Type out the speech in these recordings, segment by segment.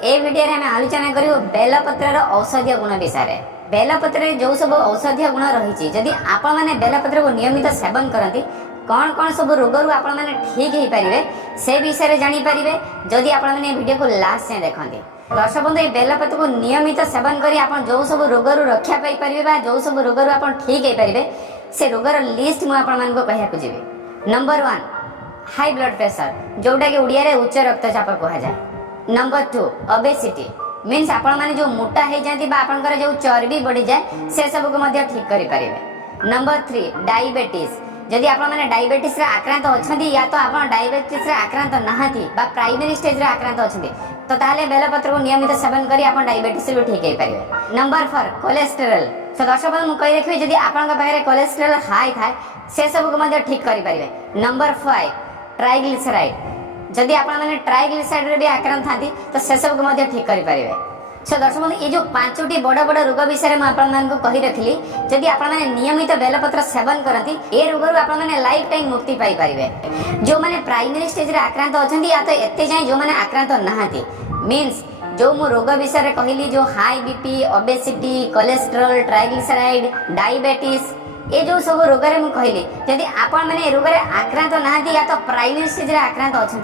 ए video रे हमें आलोचना करियो बेलपत्र औषधीय गुण विषय। बेलपत्र जो सब औषधीय गुण रही जदि आपण मैंने बेलपत्र को नियमित सेवन करती कौन कौन सब रोग रू आपण मैंने ठीक हो पारे से विषय जानीपारे जदि आपण मैंने वीडियो को लास्ट से देखते। दर्शक बंधु ये बेलपत्र को नियमित सेवन कर जो सब रोग रू रक्षा पाई जो सब रोग रू आप ठीक हो पारे से रोगर लिस्ट मुझे कहूँ जी। नंबर 1 हाई ब्लड प्रेशर जोटा कि उड़िया रे उच्च रक्तचाप कह जाए। नंबर 2 ओबेसिटी मीन्स आपण माने जो मोटा हो जाती आपंकर जो चर्बी बढ़ी जाए से सब को ठीक करें। नंबर 3 डायबिटीज जदि आप डायबिटीज आक्रांत अच्छा या तो आप डायबिटीज आक्रांत नहांती प्राइमरी स्टेज आक्रांत अच्छा तो ताले बेलपत्र को नियमित सेवन करी आप डायबिटीज भी ठीक हो पारे। नंबर 4 कोलेस्टेरोल तो दर्शक मुझे कही रखी जदि आपन पाखे कोलेस्टेरोल हाई थाए से सब को ठीक करें। नंबर 5 ट्राइग्लिसराइड जदि आप ट्राइग्लिसराइड भी आक्रांत था तो से सब को ठीक करें। सो दर्शक बंधु ये जो 5टी बड़ बड़ रोग विषय में आपको कही रखी जदि आप नियमित बेलपत्र सेवन करती ए रोग आप लाइफ टाइम मुक्ति पाई पारे। जो मैंने प्राइमरी स्टेज आक्रांत अच्छा या तो एते जाए जो मैंने आक्रांत नहांती मीन्स जो मु रोग विषय कहली जो high BP obesity cholesterol triglyceride diabetes ये जो सब रोग कहली जदि आपण मैंने रोग आक्रांत नहांती या तो प्राइमरी स्टेज आक्रांत अच्छा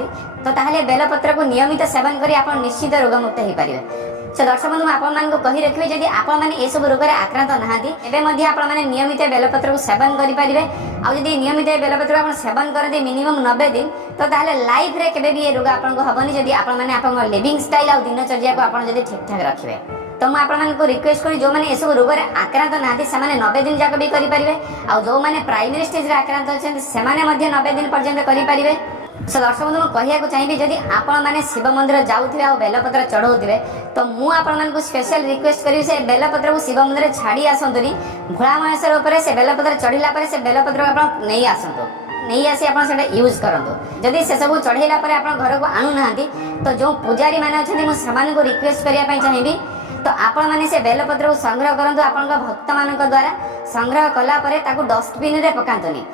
तो ताहले बेलपत्र को नियमित सेवन करी आप निश्चित रोग मुक्त हो पारे। सो दर्शक बंधु आपको कही रखिए जदि आपण मैंने ये सब रोग आक्रांत नहांती एवं आप नियमित बेलपत्र को सेवन करेंगे आदि नियमित बेलपत्र आप सेवन करते मिनिमम 90 दिन तो ताहले लाइफ रे केबे भी ये रोग आपको हेनी जदि आप लिविंग स्टाइल और दिनचर्या को आप ठीक ठाक रखिए। तो मुझे आपको रिक्वेस्ट करी जो मैंने सब रोग आक्रांत नहांती से 90 दिन जाक भी करेंगे आ जो मैंने प्राइमरी स्टेज आक्रांत अच्छा से 90 दिन पर्यंत करेंगे। सो दर्शक बंधु कहूँ चाहिए जदि आपण मैंने शिव मंदिर जाऊे और बेलपत्र चढ़ाऊे तो मुझे स्पेशल रिक्वेस्ट करी से बेलपत्र को शिव मंदिर छाड़ी आसतुनि भोला महेश्वर उपर से बेलपत्र चढ़ला से बेलपत्र आप नहीं आसतु नहीं आसी आप यूज करूँ जदि से सब चढ़ेला आप घर को आणु ना तो जो पूजारी मैंने अच्छा को रिक्वेस्ट करने चाहिए तो आपण मैंने से बेलपत्र को संग्रह करूँ आपण भक्त मान द्वारा संग्रह कला डस्टबिन रे पकातुनि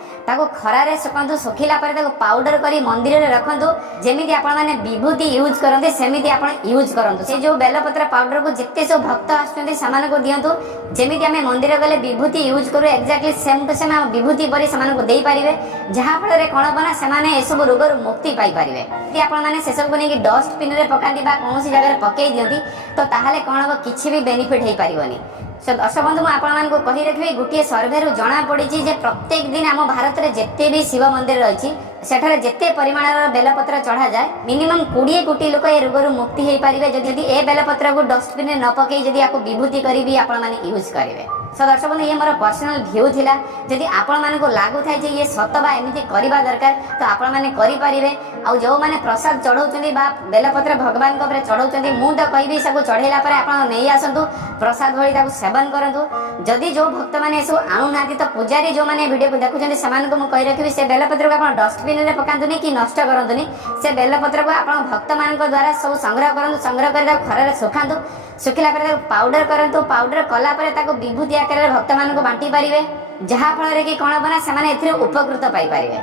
खरारे सुखु सुखिला पाउडर करी मंदिर रे रखंतु जेमिति आपण माने विभूति यूज करते सेमिति आपण यूज करंतु। से जो बेलपत्र पाउडर को जिते सब भक्त आसुचंती सामान को दियंतु जेमिति आमे मंदिर गले विभूति यूज करू एक्जाक्टली सेम टू सेम विभूति परी सामान को देई पारिबे जहा फल रे कोन बना सेमाने ए सब रोग मुक्ति पाई पारिबे। यदि आपण माने से सब को नेकी डस्टबिन रे पकांती बा कोनोसी जगह रे पकेई दियंती तो ताहाले कोन हो किछि भी बेनिफिट हेई पारिबोनी। सो दर्शक बंधु मुझे कही रखी गोटे सर्वे जना पड़ी प्रत्येक दिन आम भारत में जिते भी शिव मंदिर रही सेठारे जिते परिमाण बेलपत्र चढ़ा जाए मिनिमम 20 कोटी लोक ये रोग मुक्ति हो पारे जदि ए बेलपत्र को डस्टबिन में न पकई जदि आपको विभूति करी आपण यूज करेंगे। सो दर्शक बंधु ये मोर पर्सनल व्यू थिला जदि आपण मानको लागु थाए जे ये सत बा एमिति करबा दरकार तो आपण माने करि परिबे आ जो माने प्रसाद चढ़ौचंदी बा बेलपत्र भगवान को ऊपर चढ़ौचंदी मु तो कहबी सब चढ़ेला पर आपण नै आसंतु प्रसाद भଳି ताको सेवन करंतु। जदि जो भक्त माने सब आणु नाती तो पूजारी जो माने वीडियो को देखुचंदी समान को मु कहि रखिबी से बेलपत्र को आपण डस्टबिन रे पकांतुनी कि नष्ट करंतुनी से बेलपत्र को आपण भक्त मान द्वारा सब संग्रह करंतु संग्रह कर खरारे सुखांतु सुखिला पर पाउडर करंतु पाउडर कला पर ताको विभूति आकार भक्त मान को बांटी पारिबे जहा फल कि कौन बना से उपकृत पाई पारिबे।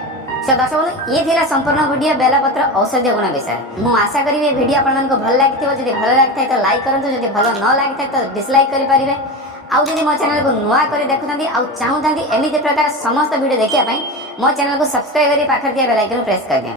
सो दर्शक बंधु ये थिला संपूर्ण वीडियो बेलपत्र औषधीय गुण विषय मु आशा करी ये वीडियो आपन को भल लागिथिबो जदि भल लागिथाय तो लाइक करंतु जदि भल न लागिथाय तो डिसलाइक करि पारिबे आउ जदि मो चैनल को नुआ करी देखुथांती आउ चाहुथांती एमिति प्रकार समस्त वीडियो देखिया पई मो चैनल को सब्सक्राइब करी पाखर दिया बेल आइकन प्रेस कर दिया।